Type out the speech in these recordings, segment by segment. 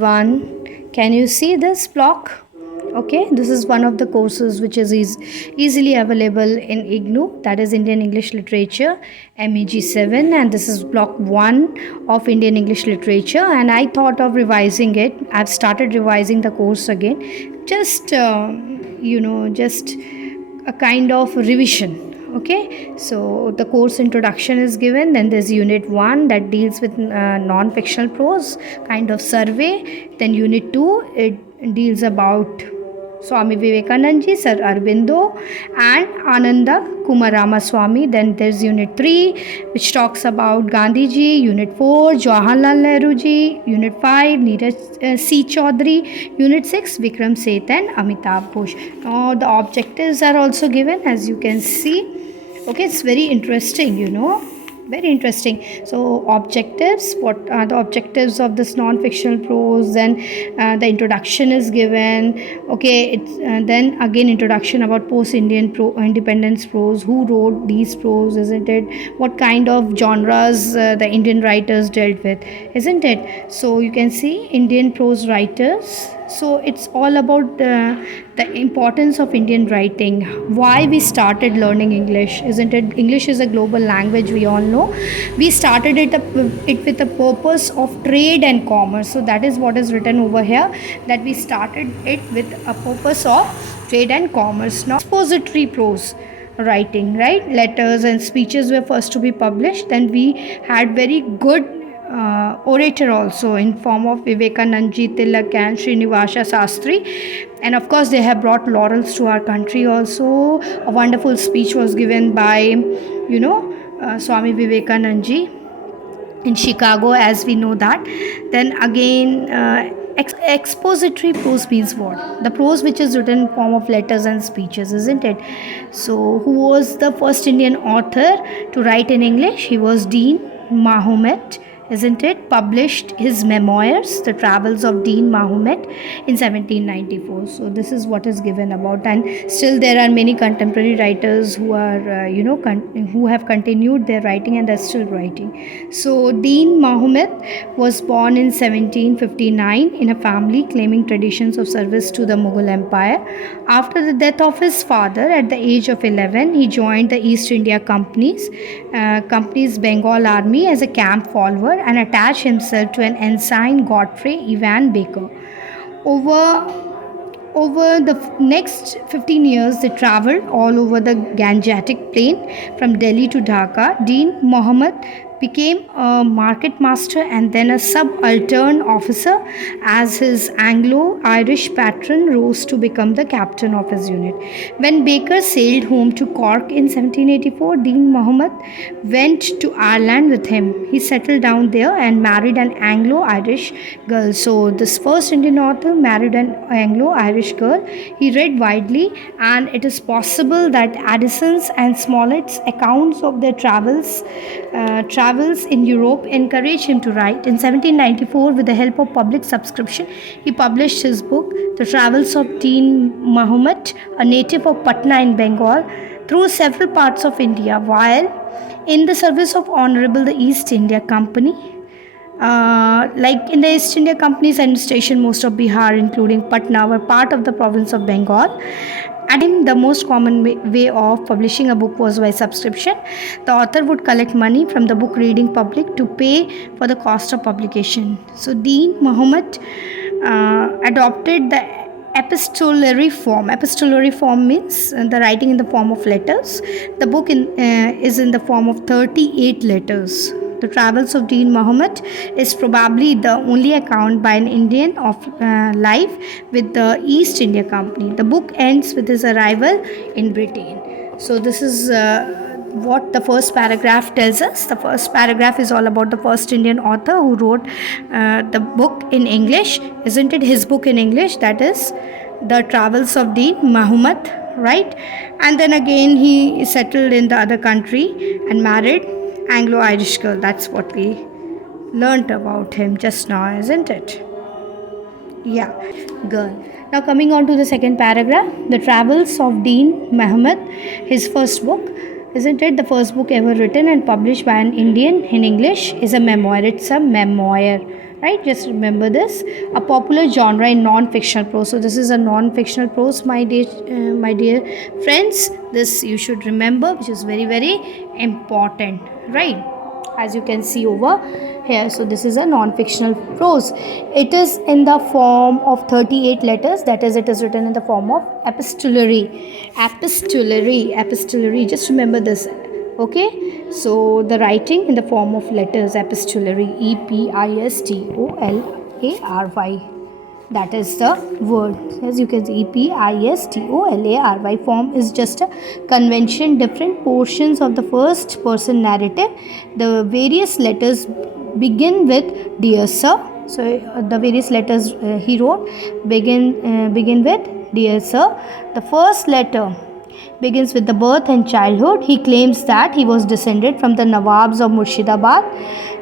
One, can you see this block? Okay, this is one of the courses which is easily available in IGNOU, that is Indian English Literature, MEG 7, and this is block 1 of Indian English Literature. And I thought of revising it. I've started revising the course again, just just a kind of revision. Okay, so the course introduction is given, then there's unit 1 that deals with non-fictional prose, kind of survey. Then unit 2, it deals about Swami Vivekananda ji, Sir Aurobindo, and Ananda Kumarama Swami. Then there's unit 3, which talks about Gandhi ji. Unit 4, Jawaharlal Nehru ji. Unit 5, Neeraj C. Chaudhary. Unit 6, Vikram Seth and Amitabh Ghosh. Now the objectives are also given, as you can see. Okay, it's very interesting. Very interesting. So objectives, what are the objectives of this non-fictional prose? Then the introduction is given. Okay, it's then again introduction about post-Indian independence prose, who wrote these prose, isn't it? What kind of genres the Indian writers dealt with, isn't it? So you can see Indian prose writers. So it's all about the importance of Indian writing, why we started learning English, isn't it? English is a global language, we all know. We started it with the purpose of trade and commerce. So that is what is written over here, that we started it with a purpose of trade and commerce. Now expository prose writing, right? Letters and speeches were first to be published. Then we had very good orator also in form of Vivekananda ji, Tilak and Srinivasa Sastri, and of course they have brought laurels to our country also. A wonderful speech was given by Swami Vivekananda ji in Chicago, as we know that. Then again expository prose means what? The prose which is written in form of letters and speeches, isn't it? So who was the first Indian author to write in English? He was Dean Mahomet, isn't it? Published his memoirs, The Travels of Dean Mahomet, in 1794. So this is what is given about, and still there are many contemporary writers who are who have continued their writing and they're still writing. So Dean Mahomet was born in 1759 in a family claiming traditions of service to the Mughal Empire. After the death of his father at the age of 11, he joined the East India Company's Bengal Army as a camp follower and attached himself to an ensign, Godfrey Evan Baker. Over the next 15 years, they traveled all over the Gangetic Plain from Delhi to Dhaka. Dean Mohammed became a market master and then a subaltern officer as his Anglo-Irish patron rose to become the captain of his unit. When Baker sailed home to Cork in 1784, Dean Mohammed went to Ireland with him. He settled down there and married an Anglo-Irish girl. So this first Indian author married an Anglo-Irish girl. He read widely, and it is possible that Addison's and Smollett's accounts of their travels in Europe encouraged him to write. In 1794, with the help of public subscription, he published his book, The Travels of Dean Mahomet, a native of Patna in Bengal, through several parts of India. While in the service of Honorable the East India Company, like in the East India Company's administration, most of Bihar, including Patna, were part of the province of Bengal. At him, the most common way of publishing a book was by subscription. The author would collect money from the book reading public to pay for the cost of publication. So Dean Mahomet adopted the epistolary form. Epistolary form means the writing in the form of letters. The book is in the form of 38 letters. The Travels of Dean Mahomet is probably the only account by an Indian of life with the East India Company. The book ends with his arrival in Britain. So this is what the first paragraph tells us. The first paragraph is all about the first Indian author who wrote the book in English, isn't it? His book in English, that is The Travels of Dean Mahomet, right? And then again he settled in the other country and married Anglo-Irish girl. That's what we learnt about him just now, isn't it? Yeah, girl. Now coming on to the second paragraph, The Travels of Dean Mahomet, his first book, isn't it? The first book ever written and published by an Indian in English is a memoir. It's a memoir, right? Just remember this. A popular genre in non-fictional prose. So this is a non-fictional prose, my dear friends. This you should remember, which is very very important, right? As you can see over here, so this is a non-fictional prose. It is in the form of 38 letters, that is, it is written in the form of epistolary. Epistolary, just remember this. Okay, so the writing in the form of letters, epistolary, epistolary, that is the word. As you can see, epistolary form is just a convention. Different portions of the first person narrative, the various letters begin with dear sir. So the various letters he wrote begin with dear sir. The first letter begins with the birth and childhood. He claims that he was descended from the Nawabs of Murshidabad.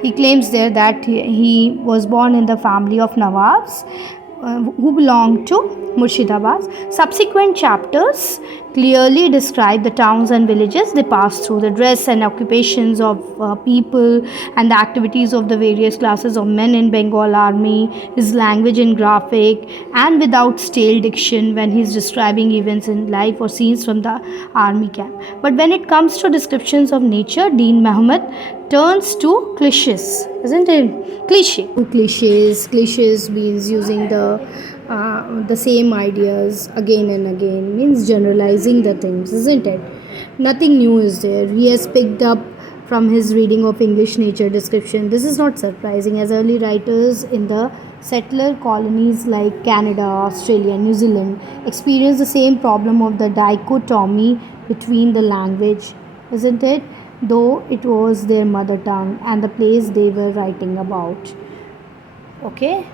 He claims there that he was born in the family of Nawabs who belonged to Murshidabad. Subsequent chapters clearly describe the towns and villages they passed through, the dress and occupations of people, and the activities of the various classes of men in Bengal army, his language in graphic and without stale diction when he is describing events in life or scenes from the army camp. But when it comes to descriptions of nature, Dean Muhammad turns to cliches, isn't it? Cliches means using the same ideas again and again, means generalizing the things, isn't it? Nothing new is there. He has picked up from his reading of English nature description. This is not surprising, as early writers in the settler colonies like Canada, Australia, New Zealand experienced the same problem of the dichotomy between the language, isn't it? Though it was their mother tongue and the place they were writing about. Okay,